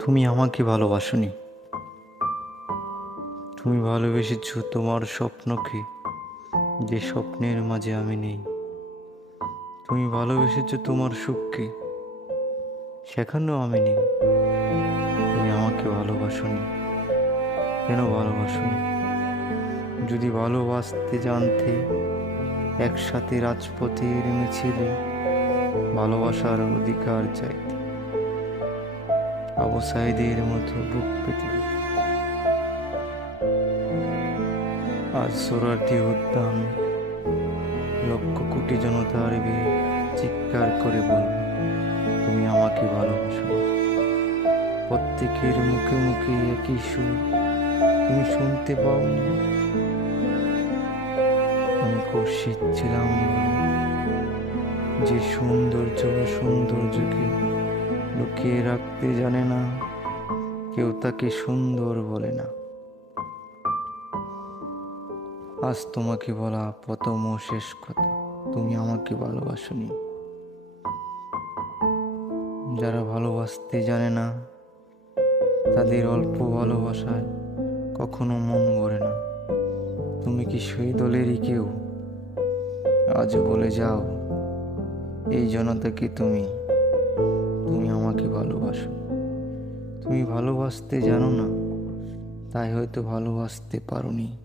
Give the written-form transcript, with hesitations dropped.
তুমি আমাকে ভালোবাসোনি, তুমি ভালোবেসেছ তোমার স্বপ্নকে, যে স্বপ্নের মাঝে আমি নেই। তুমি ভালোবেসেছ তোমার সুখকে, সেখানেও আমি নেই। তুমি আমাকে ভালোবাসোনি, কেন ভালোবাসোনি? যদি ভালোবাসতে জানতে, একসাথে রাজপথের মিছিলে ভালোবাসার অধিকার চাইতে, আবু সাঈদের মতো বুক পেতে দিতে। আজ সোহরাওয়ার্দী উদ্যান লক্ষ কোটি জনতার ভিড়ে চিৎকার করে বলবে, তুমি আমাকে ভালোবাসো। প্রত্যেকের মুখে মুখে একই সুর, তুমি শুনতে পাওনি। আমি কুৎসিত ছিলাম বলে, যে সৌন্দর্যকে লুকিয়ে রাখতে জানে না, কেউ তাকে সুন্দর বলে না। আজ তোমাকে বলা প্রথম ও শেষ কথা, তুমি আমাকে ভালোবাসোনি। যারা ভালোবাসতে জানে না, তাদের অল্প ভালোবাসায় কখনো মন ভরে না। তুমি কি সেই দলেরই কেউ? আজও বলে যাও এই জনতাকে, তুমি তুমি আমাকে ভালোবাসো। তুমি ভালোবাসতে জানো না, তাই হয়তো ভালোবাসতে পারোনি।